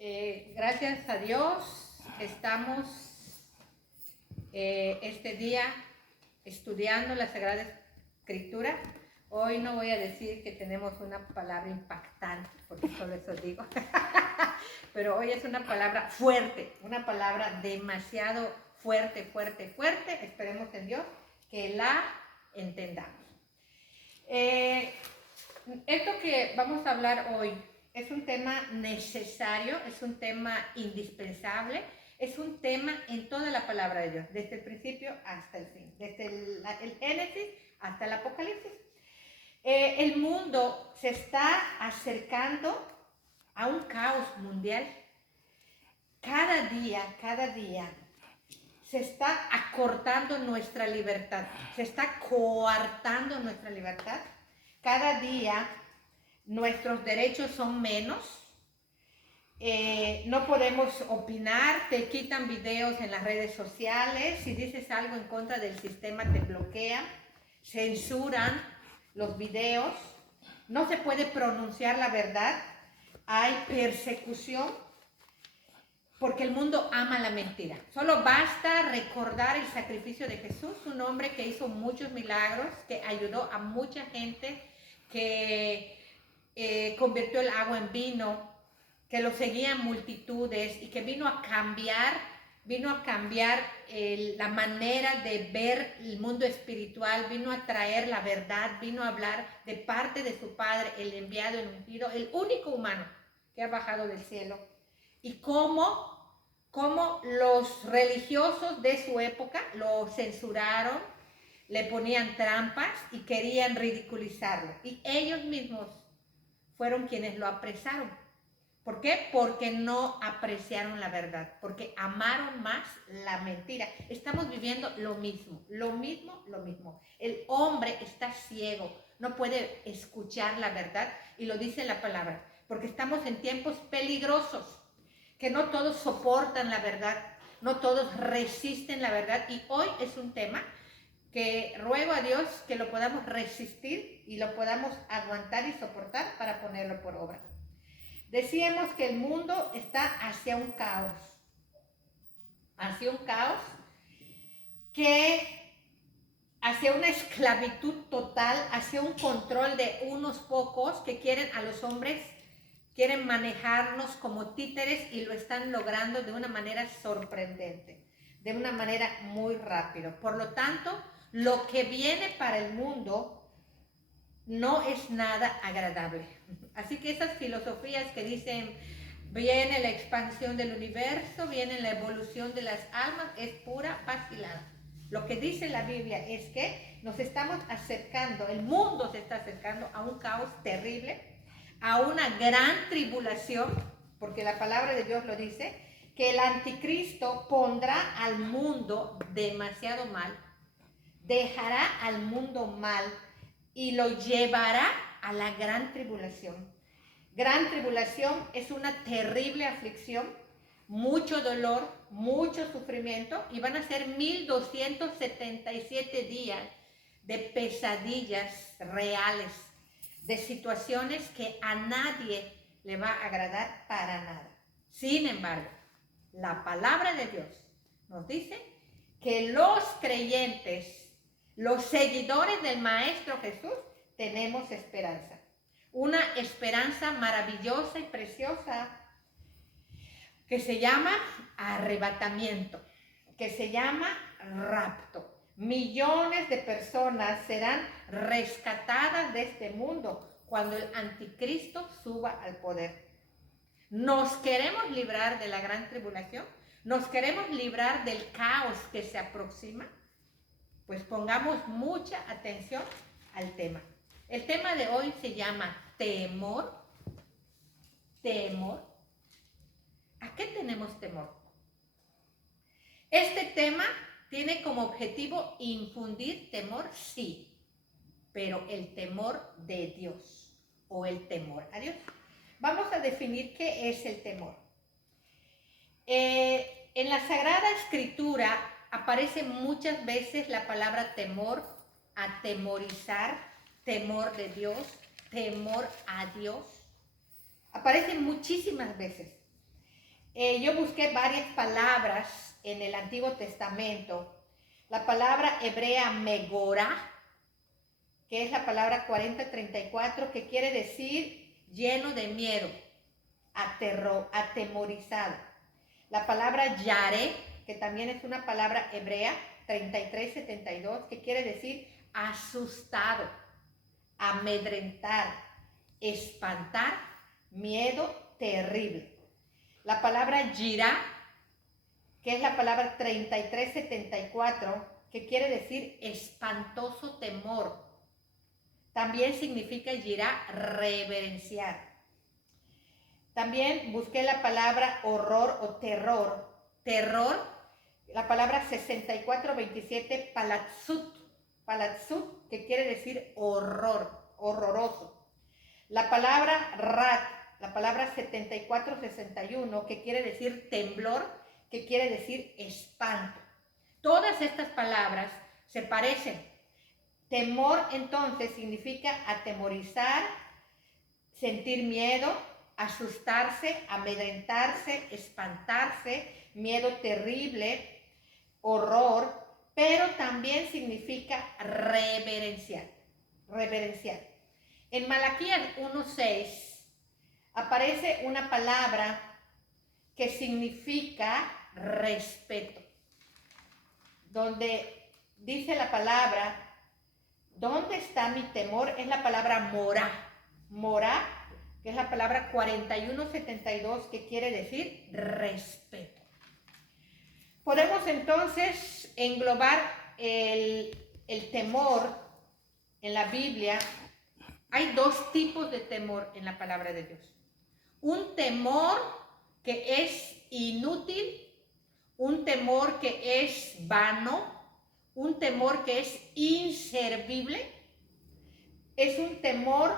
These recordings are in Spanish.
Gracias a Dios estamos este día estudiando la Sagrada Escritura. Hoy no voy a decir que tenemos una palabra impactante, porque solo eso digo, pero hoy es una palabra fuerte, una palabra demasiado fuerte, fuerte, fuerte. Esperemos en Dios que la entendamos. Esto que vamos a hablar hoy es un tema necesario, es un tema indispensable, es un tema en toda la palabra de Dios, desde el principio hasta el fin, desde el Génesis hasta el Apocalipsis. El mundo se está acercando a un caos mundial. Cada día se está acortando nuestra libertad, se está coartando nuestra libertad. Cada día nuestros derechos son menos. No podemos opinar, te quitan videos en las redes sociales, si dices algo en contra del sistema te bloquean, censuran los videos, no se puede pronunciar la verdad, hay persecución, porque el mundo ama la mentira. Solo basta recordar el sacrificio de Jesús, un hombre que hizo muchos milagros, que ayudó a mucha gente, que convirtió el agua en vino, que lo seguían multitudes y que vino a cambiar la manera de ver el mundo espiritual, vino a traer la verdad, vino a hablar de parte de su Padre, el enviado, el ungido, el único humano que ha bajado del cielo. Y cómo los religiosos de su época lo censuraron, le ponían trampas y querían ridiculizarlo. Y ellos mismos fueron quienes lo apresaron. ¿Por qué? Porque no apreciaron la verdad, porque amaron más la mentira. Estamos viviendo lo mismo. El hombre está ciego, no puede escuchar la verdad, y lo dice la palabra, porque estamos en tiempos peligrosos, que no todos soportan la verdad, no todos resisten la verdad, y hoy es un tema que ruego a Dios que lo podamos resistir y lo podamos aguantar y soportar para ponerlo por obra. Decíamos que el mundo está hacia un caos, hacia una esclavitud total, hacia un control de unos pocos que quieren a los hombres, quieren manejarnos como títeres, y lo están logrando de una manera sorprendente, de una manera muy rápida. Por lo tanto, lo que viene para el mundo no es nada agradable. Así que esas filosofías que dicen viene la expansión del universo, viene la evolución de las almas, es pura vacilada. Lo que dice la Biblia es que nos estamos acercando, el mundo se está acercando a un caos terrible, a una gran tribulación, porque la palabra de Dios lo dice, que el anticristo pondrá al mundo demasiado mal, dejará al mundo mal y lo llevará a la gran tribulación. Gran tribulación es una terrible aflicción, mucho dolor, mucho sufrimiento, y van a ser 1277 días de pesadillas reales, de situaciones que a nadie le va a agradar para nada. Sin embargo, la palabra de Dios nos dice que los creyentes, los seguidores del Maestro Jesús, tenemos esperanza. Una esperanza maravillosa y preciosa que se llama arrebatamiento, que se llama rapto. Millones de personas serán rescatadas de este mundo cuando el anticristo suba al poder. ¿Nos queremos librar de la gran tribulación? ¿Nos queremos librar del caos que se aproxima? Pues pongamos mucha atención al tema. El tema de hoy se llama temor. Temor. ¿A qué tenemos temor? Este tema tiene como objetivo infundir temor, sí, pero el temor de Dios o el temor a Dios. Vamos a definir qué es el temor. En la Sagrada Escritura aparece muchas veces la palabra temor, atemorizar, temor de Dios, temor a Dios. Aparece muchísimas veces. Yo busqué varias palabras en el Antiguo Testamento. La palabra hebrea megorá, que es la palabra 4034, que quiere decir lleno de miedo, atemorizado. La palabra yare, que también es una palabra hebrea, 3372, que quiere decir asustado, amedrentar, espantar, miedo terrible. La palabra yirá, que es la palabra 3374, que quiere decir espantoso temor. También significa yirá, reverenciar. También busqué la palabra horror o terror. Terror, la palabra 6427, palatzut, que quiere decir horror, horroroso. La palabra rat, la palabra 7461, que quiere decir temblor, que quiere decir espanto. Todas estas palabras se parecen. Temor entonces significa atemorizar, sentir miedo, asustarse, amedrentarse, espantarse, miedo terrible, horror, pero también significa reverenciar, reverenciar. En Malaquías 1:6 aparece una palabra que significa respeto, donde dice la palabra, ¿dónde está mi temor? Es la palabra morá, morá, que es la palabra 4172, que quiere decir respeto. Podemos entonces englobar el temor en la Biblia. Hay dos tipos de temor en la palabra de Dios. Un temor que es inútil, un temor que es vano, un temor que es inservible. Es un temor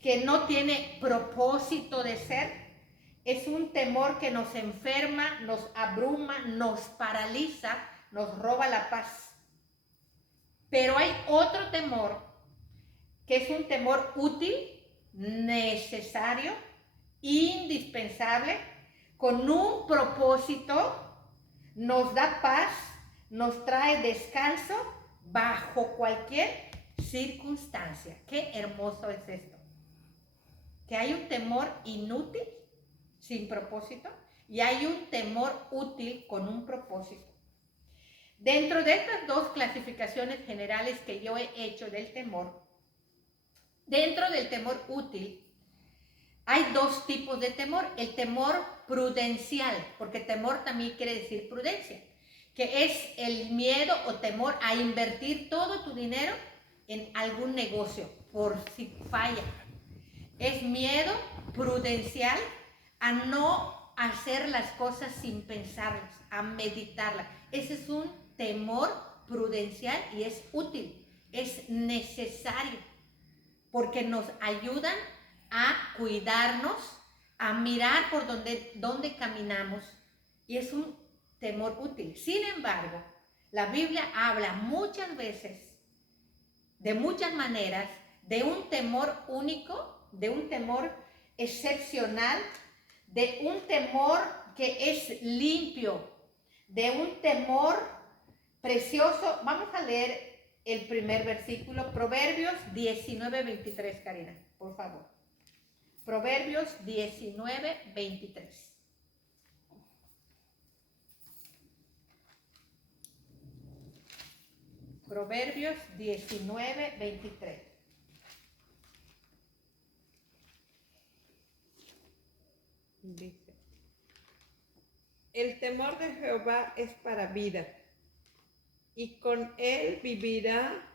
que no tiene propósito de ser. Es un temor que nos enferma, nos abruma, nos paraliza, nos roba la paz. Pero hay otro temor que es un temor útil, necesario, indispensable, con un propósito, nos da paz, nos trae descanso bajo cualquier circunstancia. Qué hermoso es esto. Que hay un temor inútil, sin propósito, y hay un temor útil con un propósito. Dentro de estas dos clasificaciones generales que yo he hecho del temor, dentro del temor útil, hay dos tipos de temor. El temor prudencial, porque temor también quiere decir prudencia, que es el miedo o temor a invertir todo tu dinero en algún negocio, por si falla. Es miedo prudencial a no hacer las cosas sin pensarlas, a meditarlas. Ese es un temor prudencial y es útil, es necesario, porque nos ayudan a cuidarnos, a mirar por dónde caminamos, y es un temor útil. Sin embargo, la Biblia habla muchas veces, de muchas maneras, de un temor único, de un temor excepcional, de un temor que es limpio, de un temor precioso. Vamos a leer el primer versículo, Proverbios 19:23, Karina, por favor. Proverbios 19:23. Proverbios 19:23. Dice, el temor de Jehová es para vida, y con él vivirá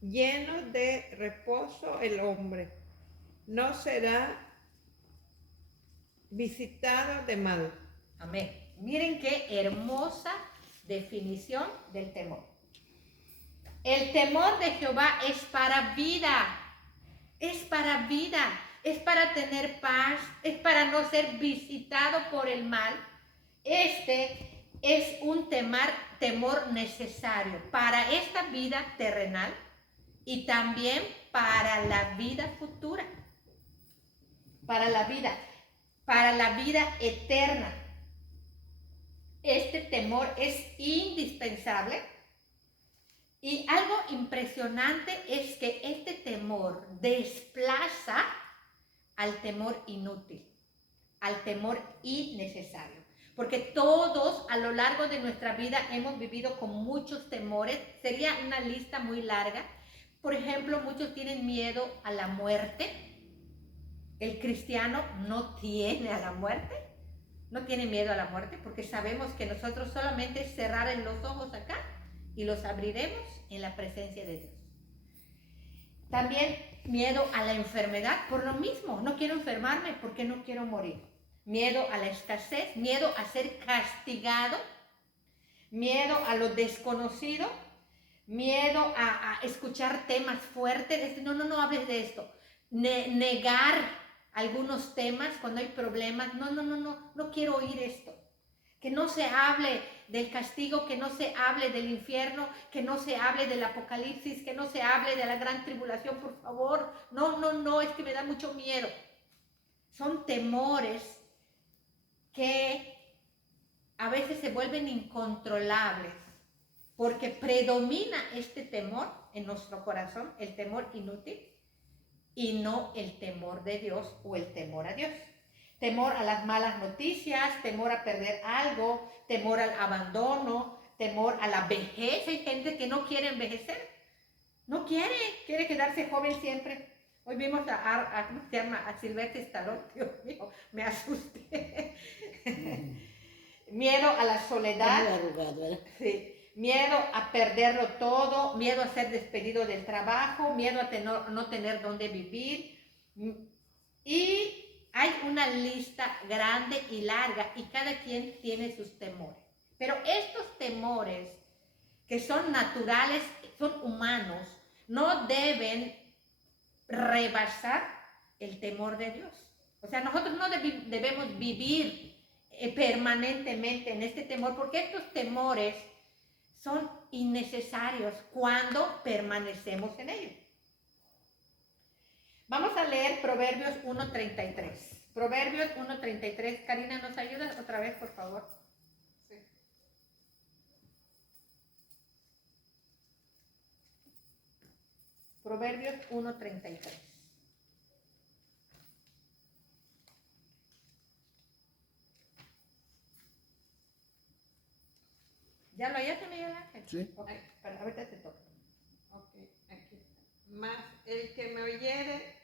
lleno de reposo el hombre. No será visitado de mal. Amén. Miren qué hermosa definición del temor. El temor de Jehová es para vida, es para vida, es para tener paz, es para no ser visitado por el mal. Este es un temor necesario para esta vida terrenal y también para la vida futura. Para la vida. para la vida eterna. Este temor es indispensable. Y algo impresionante es que este temor desplaza al temor inútil, al temor innecesario. Porque todos a lo largo de nuestra vida hemos vivido con muchos temores. Sería una lista muy larga. Por ejemplo, muchos tienen miedo a la muerte. El cristiano no tiene a la muerte. No tiene miedo a la muerte porque sabemos que nosotros solamente cerrar los ojos acá y los abriremos en la presencia de Dios. También miedo a la enfermedad, por lo mismo, no quiero enfermarme porque no quiero morir. Miedo a la escasez, miedo a ser castigado, miedo a lo desconocido, miedo a escuchar temas fuertes. No hables de esto. Negar algunos temas cuando hay problemas. No quiero oír esto. Que no se hable del castigo, que no se hable del infierno, que no se hable del apocalipsis, que no se hable de la gran tribulación, por favor. No, es que me da mucho miedo. Son temores que a veces se vuelven incontrolables porque predomina este temor en nuestro corazón, el temor inútil, y no el temor de Dios o el temor a Dios. Temor a las malas noticias, temor a perder algo, temor al abandono, temor a la vejez. Hay gente que no quiere envejecer, no quiere quedarse joven siempre. Hoy vimos ¿cómo se llama? A Sylvester Stallone. Dios mío, me asusté. Miedo a la soledad. Muy arrugado, ¿verdad? Sí. Miedo a perderlo todo, miedo a ser despedido del trabajo, miedo a no tener dónde vivir. Y hay una lista grande y larga y cada quien tiene sus temores. Pero estos temores que son naturales, son humanos, no deben rebasar el temor de Dios. O sea, nosotros no debemos vivir permanentemente en este temor porque estos temores son innecesarios cuando permanecemos en ellos. Vamos a leer Proverbios 1:33. Proverbios 1:33. Karina, ¿nos ayudas otra vez, por favor? Sí. Proverbios 1:33. ¿Ya lo hallaste, Miguel Ángel? Sí. Ok, pero ahorita te toca. Ok, aquí está. Mas el que me oyere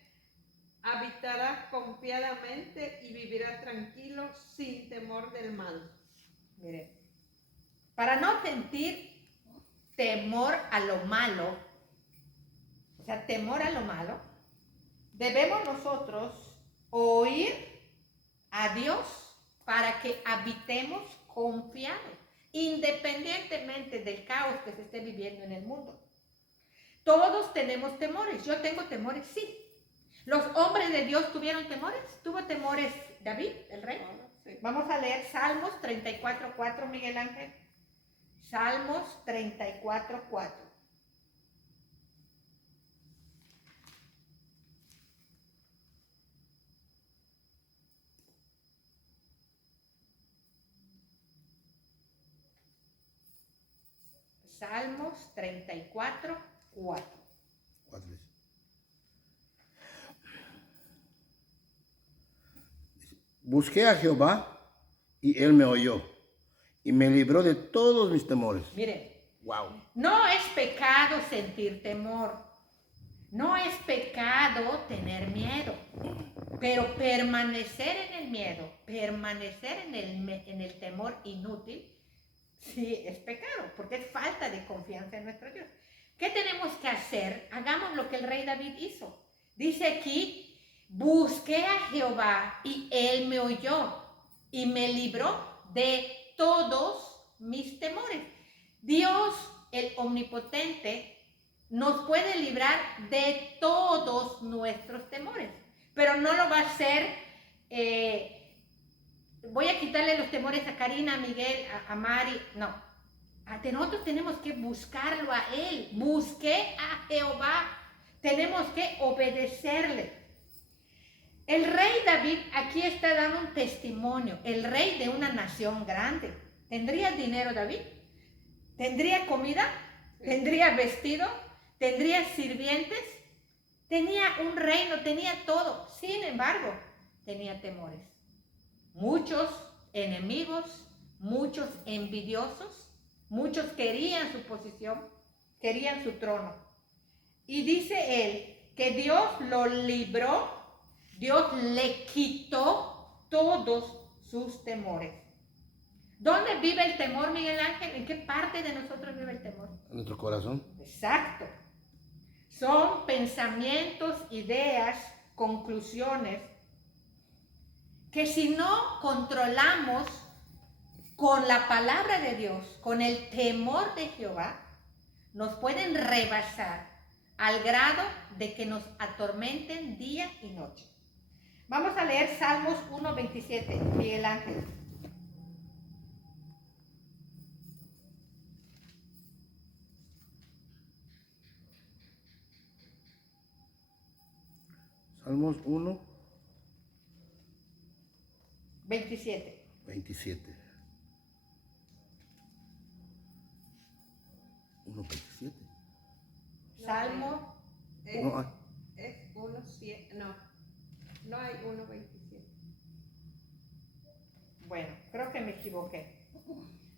habitará confiadamente y vivirá tranquilo sin temor del mal. Mire, para no sentir temor a lo malo, o sea, temor a lo malo, debemos nosotros oír a Dios para que habitemos confiados, independientemente del caos que se esté viviendo en el mundo. Todos tenemos temores. Yo tengo temores, sí. ¿Los hombres de Dios tuvieron temores? ¿Tuvo temores David, el rey? Sí. Vamos a leer Salmos 34:4, Miguel Ángel. Salmos 34:4. Salmos 34:4. Cuatro veces. Busqué a Jehová y él me oyó y me libró de todos mis temores. Miren, Wow. no es pecado sentir temor. No es pecado tener miedo. Pero permanecer en el miedo, permanecer en el temor inútil, sí es pecado, porque es falta de confianza en nuestro Dios. ¿Qué tenemos que hacer? Hagamos lo que el rey David hizo. Dice aquí, busqué a Jehová y él me oyó y me libró de todos mis temores. Dios, el omnipotente, nos puede librar de todos nuestros temores, pero no lo va a hacer. Voy a quitarle los temores a Karina, a Miguel, a Mari. No. Nosotros tenemos que buscarlo a Él. Busqué a Jehová. Tenemos que obedecerle. El rey David aquí está dando un testimonio, el rey de una nación grande. ¿Tendría dinero David? ¿Tendría comida? ¿Tendría vestido? ¿Tendría sirvientes? Tenía un reino, tenía todo. Sin embargo, tenía temores. Muchos enemigos, muchos envidiosos, muchos querían su posición, querían su trono. Y dice él que Dios lo libró, Dios le quitó todos sus temores. ¿Dónde vive el temor, Miguel Ángel? ¿En qué parte de nosotros vive el temor? En nuestro corazón. Exacto. Son pensamientos, ideas, conclusiones que si no controlamos con la palabra de Dios, con el temor de Jehová, nos pueden rebasar al grado de que nos atormenten día y noche. Vamos a leer Salmos 1:27, Miguel Ángel. Salmos 1, 27. 27. 1, 27. Salmo. No, Es 1:7, no hay 1:27. Bueno, creo que me equivoqué.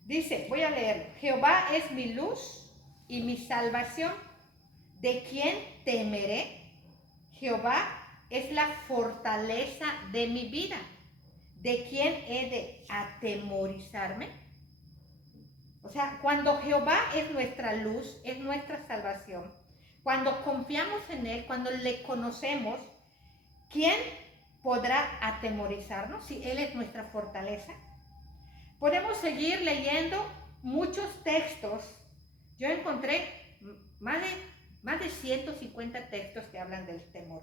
Dice, voy a leerlo. Jehová es mi luz y mi salvación. ¿De quién temeré? Jehová es la fortaleza de mi vida. ¿De quién he de atemorizarme? O sea, cuando Jehová es nuestra luz, es nuestra salvación, cuando confiamos en Él, cuando le conocemos, ¿quién podrá atemorizarnos si Él es nuestra fortaleza? Podemos seguir leyendo muchos textos. Yo encontré más de 150 textos que hablan del temor.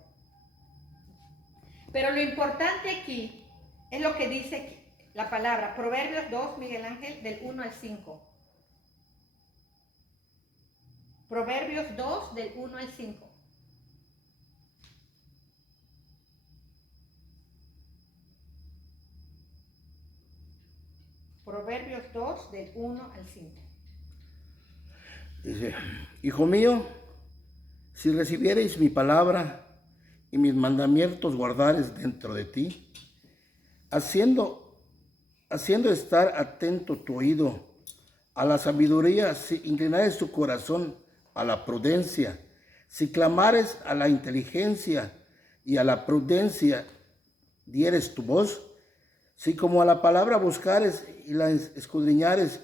Pero lo importante aquí es lo que dice la palabra, Proverbios 2, Miguel Ángel, del 1 al 5. Proverbios 2, del 1 al 5. Proverbios 2, del 1 al 5. dice, hijo mío, si recibiereis mi palabra y mis mandamientos guardares dentro de ti, haciendo estar atento tu oído a la sabiduría, si inclinares tu corazón a la prudencia, si clamares a la inteligencia y a la prudencia dieres tu voz, si como a la palabra buscares y la escudriñares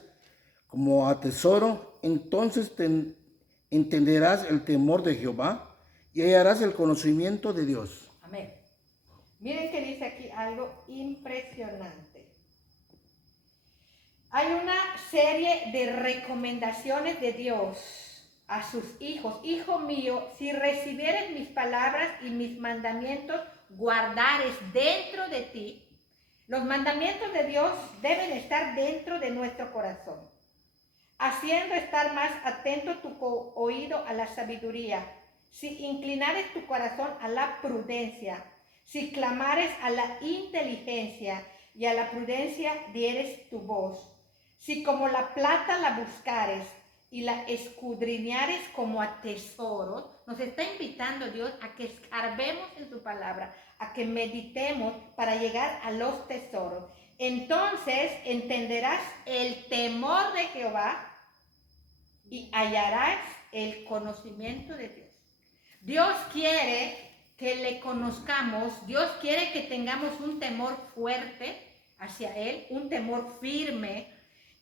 como a tesoro, entonces entenderás el temor de Jehová y hallarás el conocimiento de Dios. Amén. Miren que dice aquí algo impresionante. Hay una serie de recomendaciones de Dios a sus hijos. Hijo mío, si recibieres mis palabras y mis mandamientos, guardares dentro de ti. Los mandamientos de Dios deben estar dentro de nuestro corazón, haciendo estar más atento tu oído a la sabiduría. Si inclinares tu corazón a la prudencia, si clamares a la inteligencia y a la prudencia dieres tu voz, si como la plata la buscares y la escudriñares como a tesoros, nos está invitando Dios a que escarbemos en su palabra, a que meditemos para llegar a los tesoros. Entonces entenderás el temor de Jehová y hallarás el conocimiento de Dios. Dios quiere que le conozcamos, Dios quiere que tengamos un temor fuerte hacia Él, un temor firme.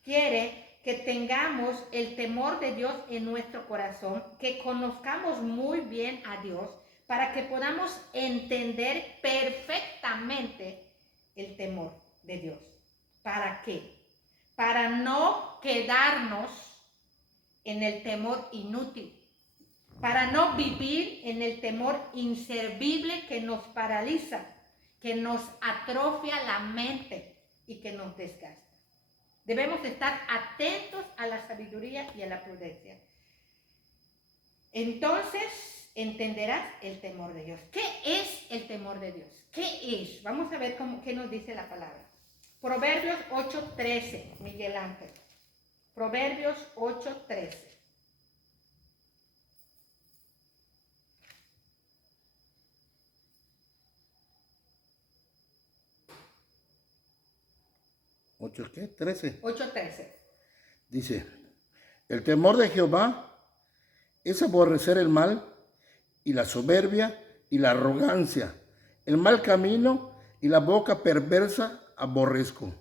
Quiere que tengamos el temor de Dios en nuestro corazón, que conozcamos muy bien a Dios, para que podamos entender perfectamente el temor de Dios. ¿Para qué? Para no quedarnos en el temor inútil, para no vivir en el temor inservible que nos paraliza, que nos atrofia la mente y que nos desgasta. Debemos estar atentos a la sabiduría y a la prudencia. Entonces entenderás el temor de Dios. ¿Qué es el temor de Dios? ¿Qué es? Vamos a ver qué nos dice la palabra. Proverbios 8:13, Miguel Ángel. Proverbios 8:13. ¿8 qué? 13. 8:13. Dice, el temor de Jehová es aborrecer el mal y la soberbia y la arrogancia, el mal camino y la boca perversa aborrezco.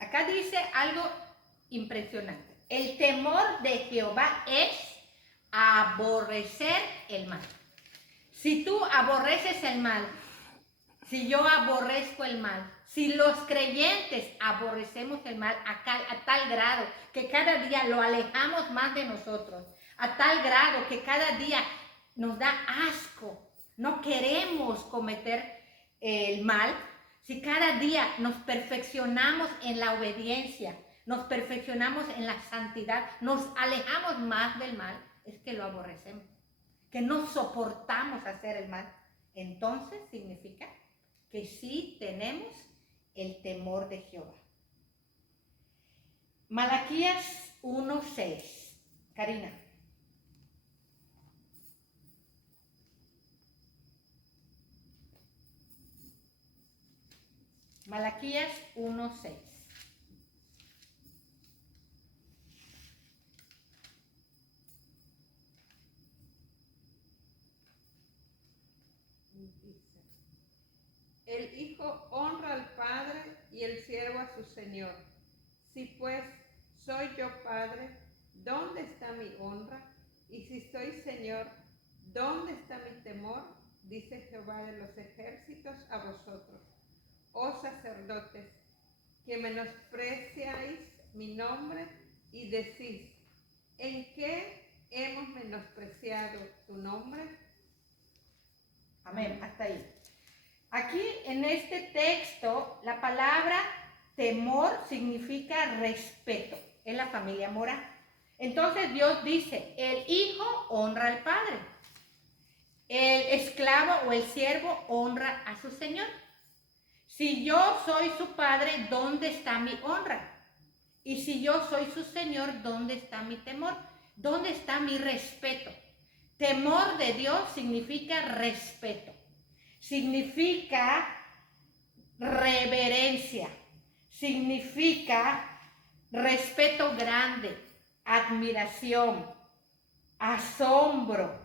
Acá dice algo impresionante. El temor de Jehová es aborrecer el mal. Si tú aborreces el mal, si yo aborrezco el mal, si los creyentes aborrecemos el mal a tal grado que cada día lo alejamos más de nosotros, a tal grado que cada día nos da asco, no queremos cometer el mal, si cada día nos perfeccionamos en la obediencia, nos perfeccionamos en la santidad, nos alejamos más del mal, es que lo aborrecemos, que no soportamos hacer el mal. Entonces significa que sí tenemos el temor de Jehová. Malaquías 1:6. Karina. Malaquías 1:6. El hijo honra al padre y el siervo a su señor. Si pues soy yo padre, ¿dónde está mi honra? Y si soy señor, ¿dónde está mi temor? Dice Jehová de los ejércitos a vosotros, oh sacerdotes, que menospreciáis mi nombre y decís, ¿en qué hemos menospreciado tu nombre? Amén, hasta ahí. Aquí en este texto, la palabra temor significa respeto en la familia moral. Entonces Dios dice, el hijo honra al padre, el esclavo o el siervo honra a su señor. Si yo soy su padre, ¿dónde está mi honra? Y si yo soy su señor, ¿dónde está mi temor? ¿Dónde está mi respeto? Temor de Dios significa respeto. Significa reverencia, significa respeto grande, admiración, asombro.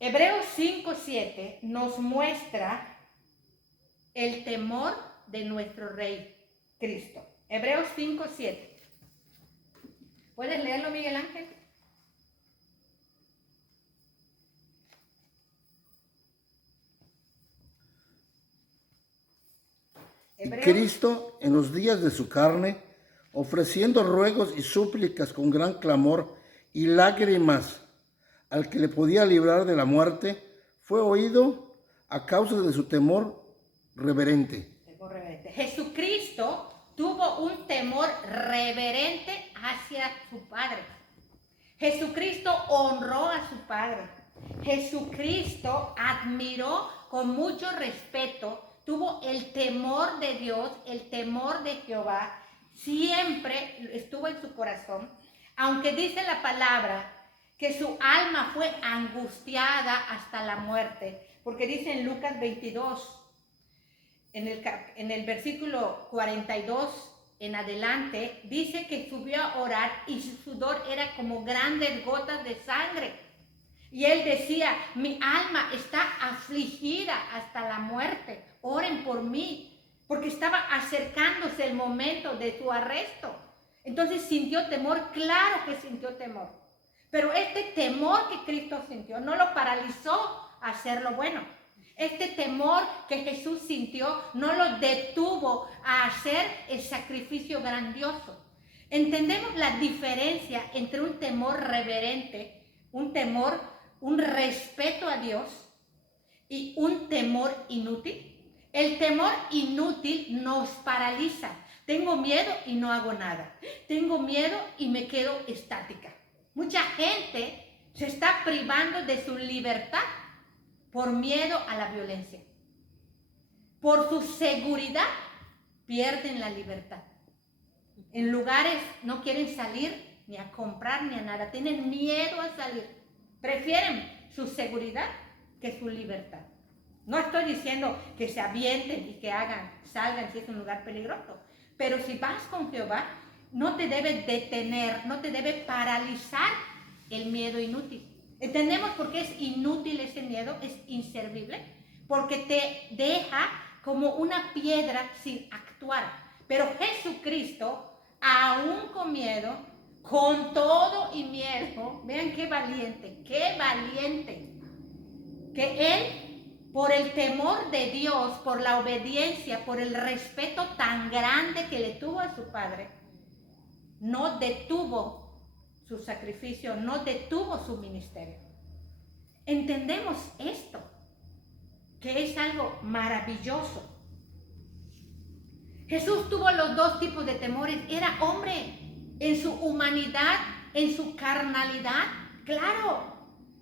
Hebreos 5:7 nos muestra el temor de nuestro Rey Cristo. Hebreos 5:7. ¿Puedes leerlo, Miguel Ángel? Y Cristo, en los días de su carne, ofreciendo ruegos y súplicas con gran clamor y lágrimas al que le podía librar de la muerte, fue oído a causa de su temor reverente. Jesucristo tuvo un temor reverente hacia su Padre. Jesucristo honró a su Padre. Jesucristo admiró con mucho respeto, tuvo el temor de Dios, el temor de Jehová, siempre estuvo en su corazón, aunque dice la palabra que su alma fue angustiada hasta la muerte, porque dice en Lucas 22, en el versículo 42 en adelante, dice que subió a orar y su sudor era como grandes gotas de sangre. Y él decía, mi alma está afligida hasta la muerte, oren por mí, porque estaba acercándose el momento de su arresto. Entonces sintió temor, claro que sintió temor. Pero este temor que Cristo sintió no lo paralizó a hacer lo bueno. Este temor que Jesús sintió no lo detuvo a hacer el sacrificio grandioso. Entendemos la diferencia entre un temor reverente, un temor, un respeto a Dios y un temor inútil. El temor inútil nos paraliza. Tengo miedo y no hago nada. Tengo miedo y me quedo estática. Mucha gente se está privando de su libertad por miedo a la violencia. Por su seguridad pierden la libertad. En lugares no quieren salir ni a comprar ni a nada. Tienen miedo a salir. Prefieren su seguridad que su libertad. No estoy diciendo que se avienten y que salgan si es un lugar peligroso. Pero si vas con Jehová, no te debe detener, no te debe paralizar el miedo inútil. ¿Entendemos por qué es inútil ese miedo? Es inservible. Porque te deja como una piedra sin actuar. Pero Jesucristo, aún con miedo, con todo y miedo, vean qué valiente, que Él, por el temor de Dios, por la obediencia, por el respeto tan grande que le tuvo a su Padre, no detuvo su sacrificio, no detuvo su ministerio. Entendemos esto, que es algo maravilloso. Jesús tuvo los dos tipos de temores. Era hombre en su humanidad, en su carnalidad, claro,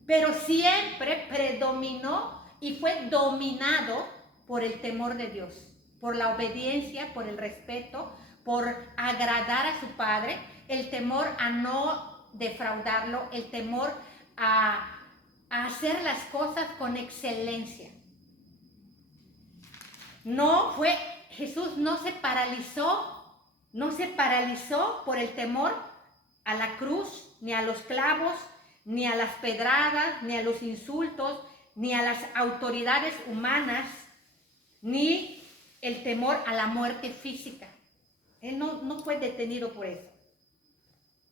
pero siempre predominó y fue dominado por el temor de Dios, por la obediencia, por el respeto, por agradar a su Padre, el temor a no defraudarlo, el temor a hacer las cosas con excelencia. Jesús no se paralizó por el temor a la cruz, ni a los clavos, ni a las pedradas, ni a los insultos, ni a las autoridades humanas, ni el temor a la muerte física. Él no fue detenido por eso.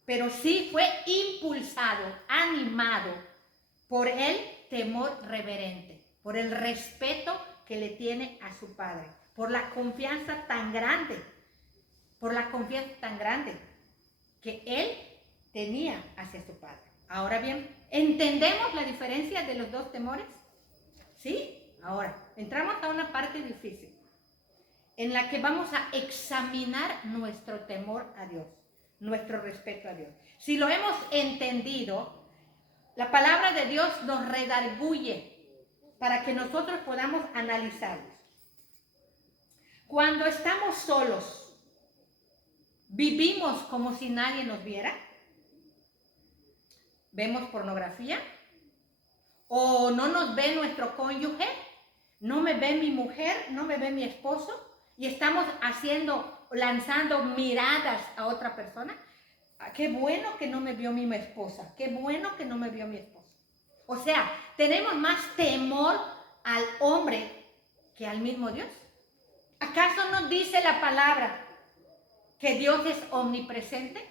Pero sí fue impulsado, animado por el temor reverente, por el respeto que le tiene a su Padre, por la confianza tan grande, que él tenía hacia su Padre. Ahora bien, ¿entendemos la diferencia de los dos temores? ¿Sí? Ahora, entramos a una parte difícil, en la que vamos a examinar nuestro temor a Dios, nuestro respeto a Dios. Si lo hemos entendido, la palabra de Dios nos redarguye para que nosotros podamos analizarlos. Cuando estamos solos, ¿vivimos como si nadie nos viera? ¿Vemos pornografía? ¿O no nos ve nuestro cónyuge? ¿No me ve mi mujer? ¿No me ve mi esposo? Y estamos lanzando miradas a otra persona. Qué bueno que no me vio mi esposa. Qué bueno que no me vio mi esposo. O sea, tenemos más temor al hombre que al mismo Dios. ¿Acaso no dice la palabra que Dios es omnipresente?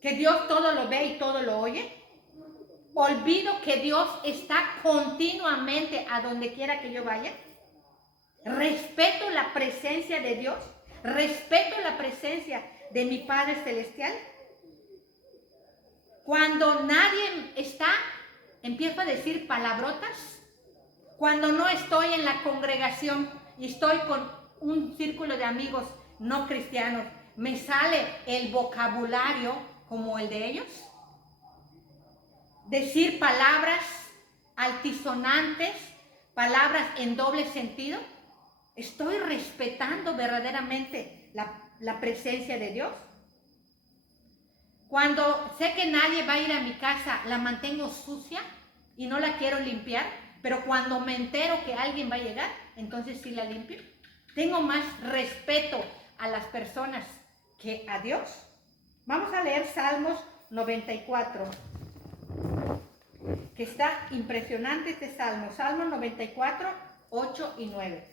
¿Que Dios todo lo ve y todo lo oye? ¿Olvido que Dios está continuamente a donde quiera que yo vaya? ¿Respeto la presencia de Dios? ¿Respeto la presencia de mi Padre Celestial? Cuando nadie está, empiezo a decir palabrotas. Cuando no estoy en la congregación y estoy con un círculo de amigos no cristianos, ¿me sale el vocabulario como el de ellos? Decir palabras altisonantes, palabras en doble sentido. ¿Estoy respetando verdaderamente la presencia de Dios? Cuando sé que nadie va a ir a mi casa, la mantengo sucia y no la quiero limpiar, pero cuando me entero que alguien va a llegar, entonces sí la limpio. Tengo más respeto a las personas que a Dios. Vamos a leer Salmos 94, que está impresionante este salmo. Salmo 94, 8 y 9.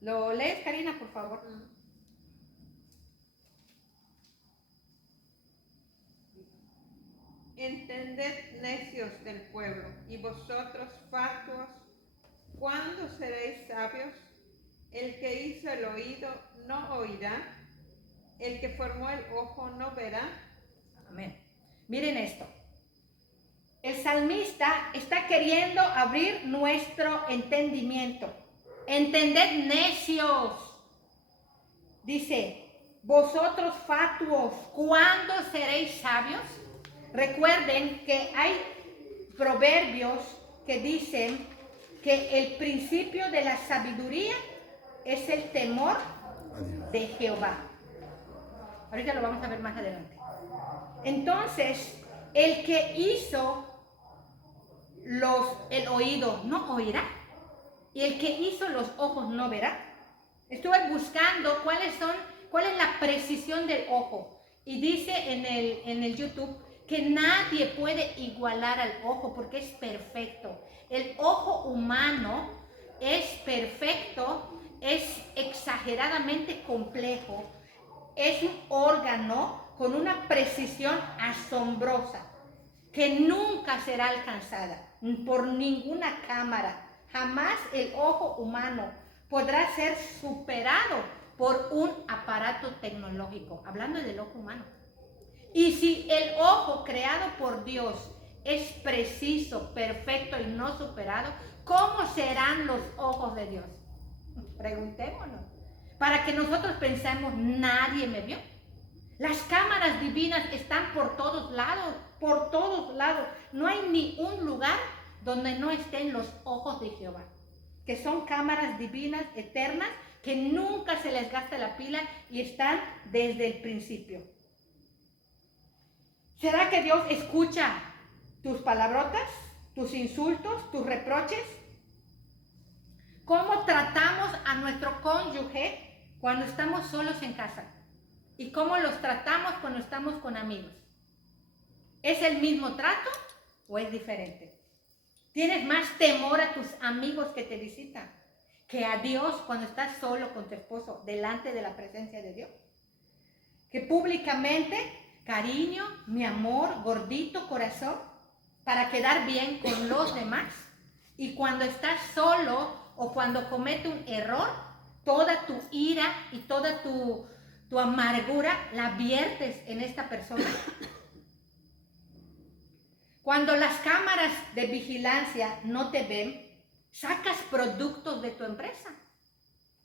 ¿Lo lees, Karina, por favor? Entended, necios del pueblo, y vosotros, fatuos, ¿cuándo seréis sabios? El que hizo el oído no oirá, el que formó el ojo no verá. Amén. Miren esto. El salmista está queriendo abrir nuestro entendimiento. Entended, necios. Dice, vosotros fatuos, ¿cuándo seréis sabios? Recuerden que hay proverbios que dicen que el principio de la sabiduría es el temor de Jehová. Ahorita lo vamos a ver más adelante. Entonces, el que hizo el oído no oirá, y el que hizo los ojos no verá. Estuve buscando cuál es la precisión del ojo, y dice en el YouTube que nadie puede igualar al ojo porque es perfecto. El ojo humano es perfecto, es exageradamente complejo, es un órgano con una precisión asombrosa que nunca será alcanzada por ninguna cámara. Jamás el ojo humano podrá ser superado por un aparato tecnológico, hablando del ojo humano. Y si el ojo creado por Dios es preciso, perfecto y no superado, ¿cómo serán los ojos de Dios? Preguntémonos. Para que nosotros pensemos, nadie me vio. Las cámaras divinas están por todos lados, por todos lados. No hay ni un lugar donde no estén los ojos de Jehová, que son cámaras divinas, eternas, que nunca se les gasta la pila y están desde el principio. ¿Será que Dios escucha tus palabrotas, tus insultos, tus reproches? ¿Cómo tratamos a nuestro cónyuge cuando estamos solos en casa? ¿Y cómo los tratamos cuando estamos con amigos? ¿Es el mismo trato o es diferente? ¿Tienes más temor a tus amigos que te visitan que a Dios cuando estás solo con tu esposo delante de la presencia de Dios? Que públicamente, cariño, mi amor, gordito corazón, para quedar bien con los demás. Y cuando estás solo o cuando comete un error, toda tu ira y toda tu amargura la viertes en esta persona. Cuando las cámaras de vigilancia no te ven, sacas productos de tu empresa.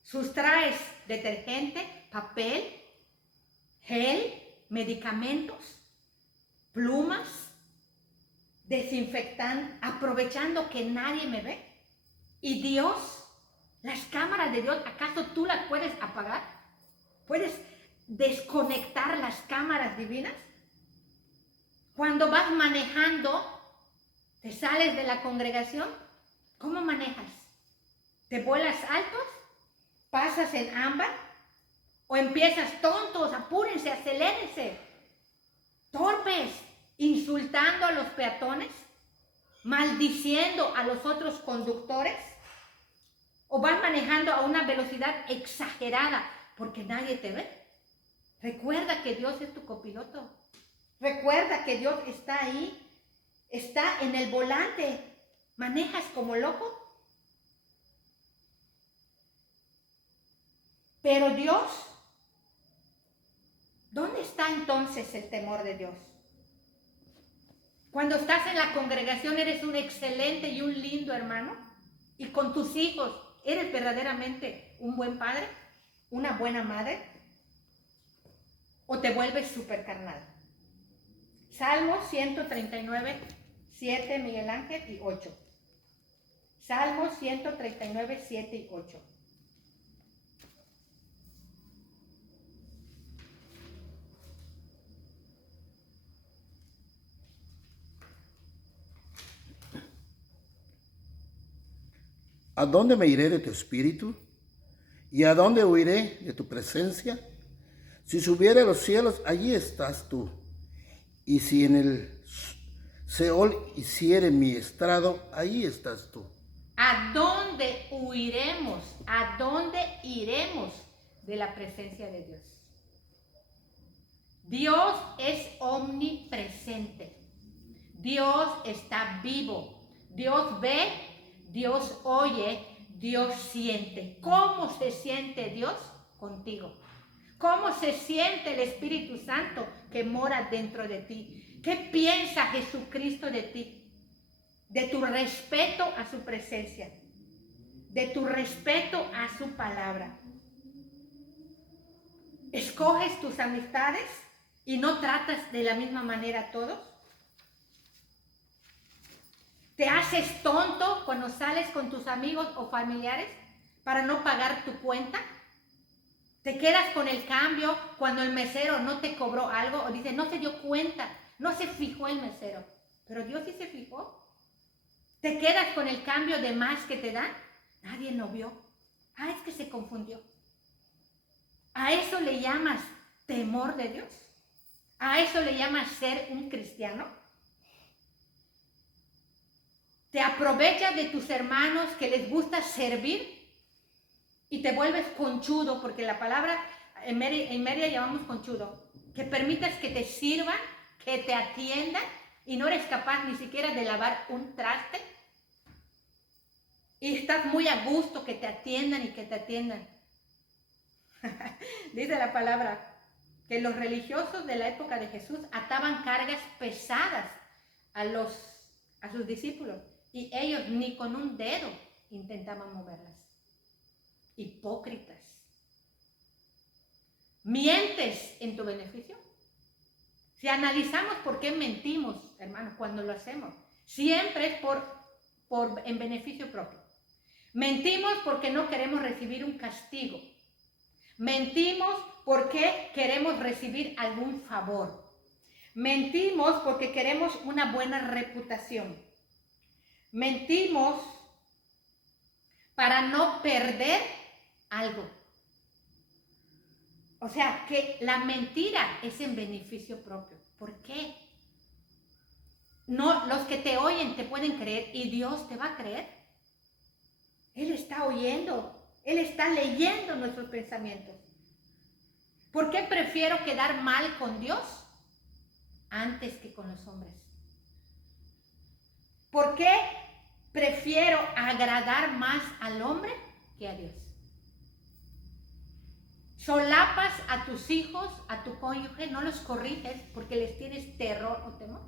Sustraes detergente, papel, gel, medicamentos, plumas, desinfectan, aprovechando que nadie me ve. Y Dios, las cámaras de Dios, ¿acaso tú las puedes apagar? ¿Puedes desconectar las cámaras divinas? Cuando vas manejando, te sales de la congregación, ¿cómo manejas? ¿Te vuelas altos? ¿Pasas en ámbar? ¿O empiezas tontos, apúrense, acelérense, torpes, insultando a los peatones, maldiciendo a los otros conductores? ¿O vas manejando a una velocidad exagerada porque nadie te ve? Recuerda que Dios es tu copiloto. Recuerda que Dios está ahí, está en el volante. ¿Manejas como loco? Pero Dios, ¿dónde está entonces el temor de Dios? Cuando estás en la congregación eres un excelente y un lindo hermano, y con tus hijos eres verdaderamente un buen padre, una buena madre, o te vuelves súper carnal. Salmo 139, 7, Miguel Ángel, y 8. Salmo 139, 7 y 8. ¿A dónde me iré de tu espíritu? ¿Y a dónde huiré de tu presencia? Si subiere a los cielos, allí estás tú. Y si en el Seol hiciere mi estrado, allí estás tú. ¿A dónde huiremos? ¿A dónde iremos de la presencia de Dios? Dios es omnipresente. Dios está vivo. Dios ve, Dios oye, Dios siente. ¿Cómo se siente Dios contigo? ¿Cómo se siente el Espíritu Santo que mora dentro de ti? ¿Qué piensa Jesucristo de ti? De tu respeto a su presencia, de tu respeto a su palabra. ¿Escoges tus amistades y no tratas de la misma manera a todos? ¿Te haces tonto cuando sales con tus amigos o familiares para no pagar tu cuenta? ¿Te quedas con el cambio cuando el mesero no te cobró algo o dice no se dio cuenta, no se fijó el mesero? Pero Dios sí se fijó. ¿Te quedas con el cambio de más que te dan? Nadie lo vio. Es que se confundió. ¿A eso le llamas temor de Dios? ¿A eso le llamas ser un cristiano? ¿Te aprovechas de tus hermanos que les gusta servir y te vuelves conchudo? Porque la palabra en media llamamos conchudo. Que permitas que te sirvan, que te atiendan y no eres capaz ni siquiera de lavar un traste. Y estás muy a gusto que te atiendan y que te atiendan. Dice la palabra que los religiosos de la época de Jesús ataban cargas pesadas a sus discípulos y ellos ni con un dedo intentaban moverlas. Hipócritas. ¿Mientes en tu beneficio? Si analizamos por qué mentimos, hermanos, cuando lo hacemos, siempre es en beneficio propio. Mentimos porque no queremos recibir un castigo. Mentimos porque queremos recibir algún favor. Mentimos porque queremos una buena reputación. Mentimos para no perder algo. O sea, que la mentira es en beneficio propio. ¿Por qué? No, los que te oyen te pueden creer y Dios te va a creer. Él está oyendo, Él está leyendo nuestros pensamientos. ¿Por qué prefiero quedar mal con Dios antes que con los hombres? ¿Por qué prefiero agradar más al hombre que a Dios? Solapas a tus hijos, a tu cónyuge, no los corriges porque les tienes terror o temor.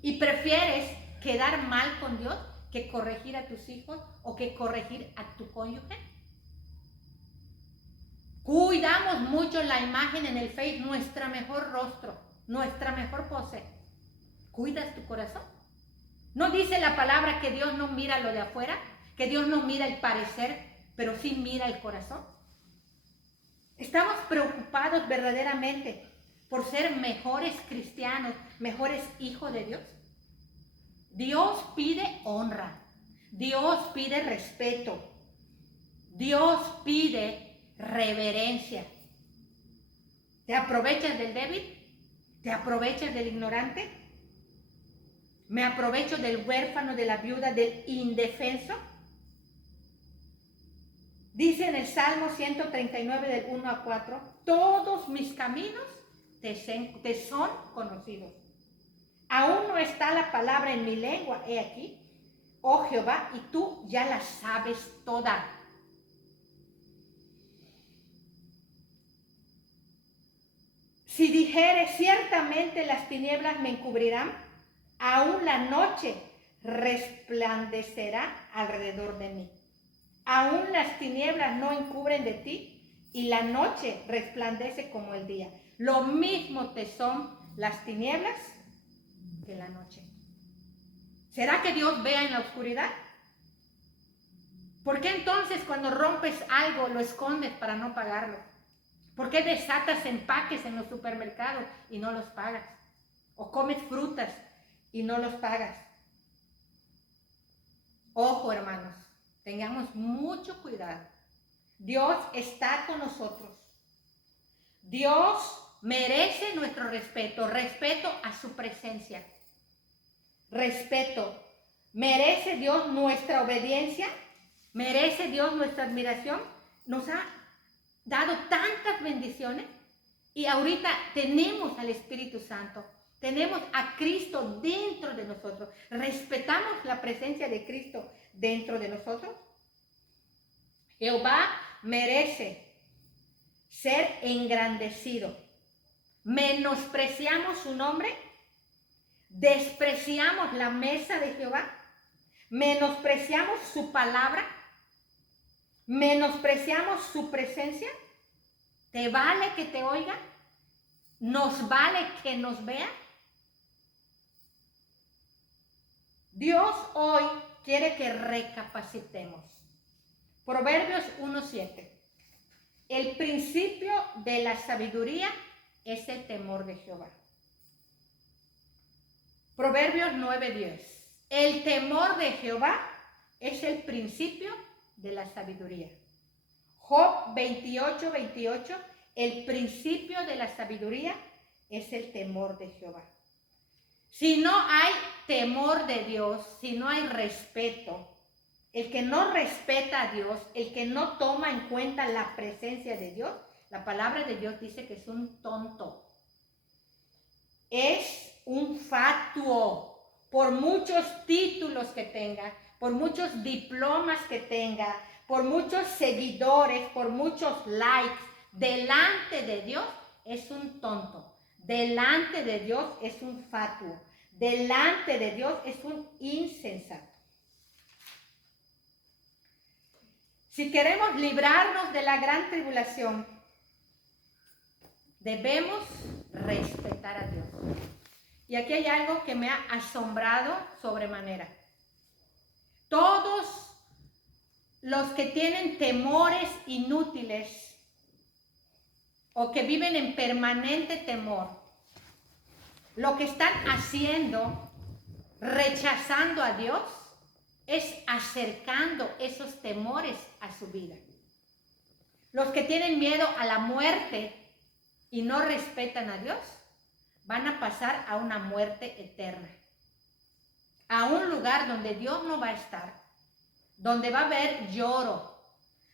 Y prefieres quedar mal con Dios que corregir a tus hijos o que corregir a tu cónyuge. Cuidamos mucho la imagen en el Face, nuestra mejor rostro, nuestra mejor pose. ¿Cuidas tu corazón? ¿No dice la palabra que Dios no mira lo de afuera? Que Dios no mira el parecer, pero sí mira el corazón. ¿Estamos preocupados verdaderamente por ser mejores cristianos, mejores hijos de Dios? Dios pide honra, Dios pide respeto, Dios pide reverencia. ¿Te aprovechas del débil? ¿Te aprovechas del ignorante? ¿Me aprovecho del huérfano, de la viuda, del indefenso? Dice en el Salmo 139 del 1 a 4, todos mis caminos te son conocidos. Aún no está la palabra en mi lengua, he aquí, oh Jehová, y tú ya la sabes toda. Si dijere ciertamente las tinieblas me encubrirán, aún la noche resplandecerá alrededor de mí. Aún las tinieblas no encubren de ti y la noche resplandece como el día. Lo mismo te son las tinieblas que la noche. ¿Será que Dios vea en la oscuridad? ¿Por qué entonces cuando rompes algo lo escondes para no pagarlo? ¿Por qué desatas empaques en los supermercados y no los pagas? ¿O comes frutas y no los pagas? Ojo, hermanos, tengamos mucho cuidado. Dios está con nosotros. Dios merece nuestro respeto, respeto a su presencia. Respeto. ¿Merece Dios nuestra obediencia? ¿Merece Dios nuestra admiración? Nos ha dado tantas bendiciones y ahorita tenemos al Espíritu Santo. Tenemos a Cristo dentro de nosotros. ¿Respetamos la presencia de Cristo dentro de nosotros? Jehová merece ser engrandecido. ¿Menospreciamos su nombre? ¿Despreciamos la mesa de Jehová? ¿Menospreciamos su palabra? ¿Menospreciamos su presencia? ¿Te vale que te oiga? ¿Nos vale que nos vea? Dios hoy quiere que recapacitemos. Proverbios 1:7. El principio de la sabiduría es el temor de Jehová. Proverbios 9:10. El temor de Jehová es el principio de la sabiduría. Job 28:28. El principio de la sabiduría es el temor de Jehová. Si no hay temor de Dios, si no hay respeto, el que no respeta a Dios, el que no toma en cuenta la presencia de Dios, la palabra de Dios dice que es un tonto. Es un fatuo. Por muchos títulos que tenga, por muchos diplomas que tenga, por muchos seguidores, por muchos likes, delante de Dios es un tonto. Delante de Dios es un fatuo. Delante de Dios es un insensato. Si queremos librarnos de la gran tribulación, debemos respetar a Dios. Y aquí hay algo que me ha asombrado sobremanera. Todos los que tienen temores inútiles o que viven en permanente temor, lo que están haciendo, rechazando a Dios, es acercando esos temores a su vida. Los que tienen miedo a la muerte y no respetan a Dios, van a pasar a una muerte eterna, a un lugar donde Dios no va a estar, donde va a haber lloro,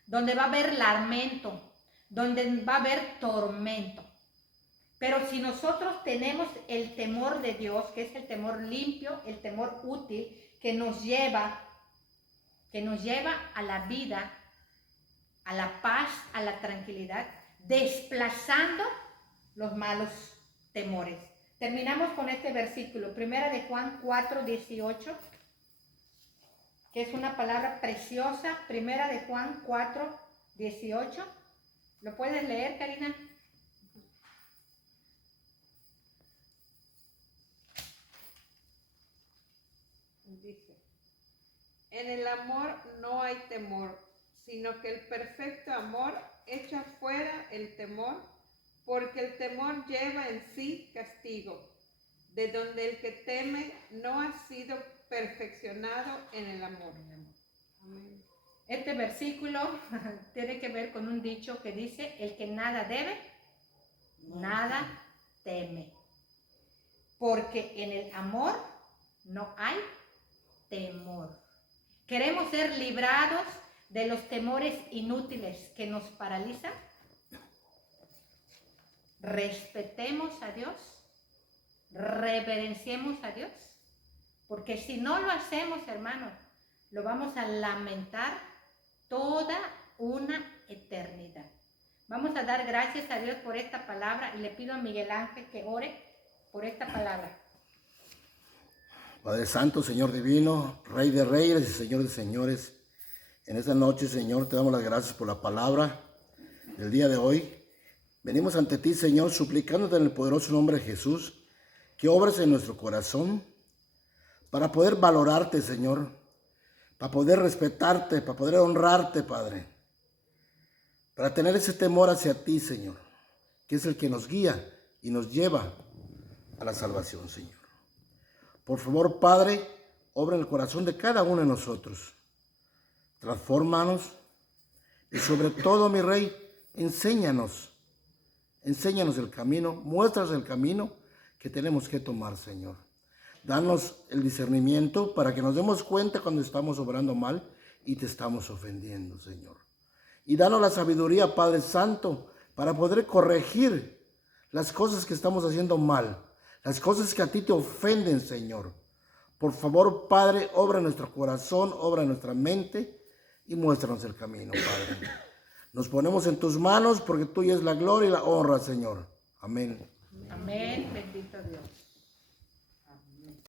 donde va a haber lamento, donde va a haber tormento. Pero si nosotros tenemos el temor de Dios, que es el temor limpio, el temor útil, que nos lleva a la vida, a la paz, a la tranquilidad, desplazando los malos temores. Terminamos con este versículo, Primera de Juan 4:18, que es una palabra preciosa. Primera de Juan 4:18. ¿Lo puedes leer, Karina? Dice: en el amor no hay temor, sino que el perfecto amor echa fuera el temor, porque el temor lleva en sí castigo, de donde el que teme no ha sido perfeccionado en el amor. Amén. Este versículo tiene que ver con un dicho que dice: el que nada debe, nada teme. Porque en el amor no hay temor. ¿Queremos ser librados de los temores inútiles que nos paralizan? Respetemos a Dios, reverenciemos a Dios, porque si no lo hacemos, hermanos, lo vamos a lamentar toda una eternidad. Vamos a dar gracias a Dios por esta palabra y le pido a Miguel Ángel que ore por esta palabra. Padre Santo, Señor Divino, Rey de Reyes y Señor de Señores, en esta noche, Señor, te damos las gracias por la palabra del día de hoy. Venimos ante ti, Señor, suplicándote en el poderoso nombre de Jesús, que obres en nuestro corazón para poder valorarte, Señor, para poder respetarte, para poder honrarte, Padre, para tener ese temor hacia ti, Señor, que es el que nos guía y nos lleva a la salvación, Señor. Por favor, Padre, obra en el corazón de cada uno de nosotros. Transfórmanos y sobre todo, mi Rey, enséñanos el camino, muéstranos el camino que tenemos que tomar, Señor. Danos el discernimiento para que nos demos cuenta cuando estamos obrando mal y te estamos ofendiendo, Señor. Y danos la sabiduría, Padre Santo, para poder corregir las cosas que estamos haciendo mal, las cosas que a ti te ofenden, Señor. Por favor, Padre, obra en nuestro corazón, obra en nuestra mente y muéstranos el camino, Padre. Nos ponemos en tus manos porque tuya es la gloria y la honra, Señor. Amén. Amén, bendito Dios.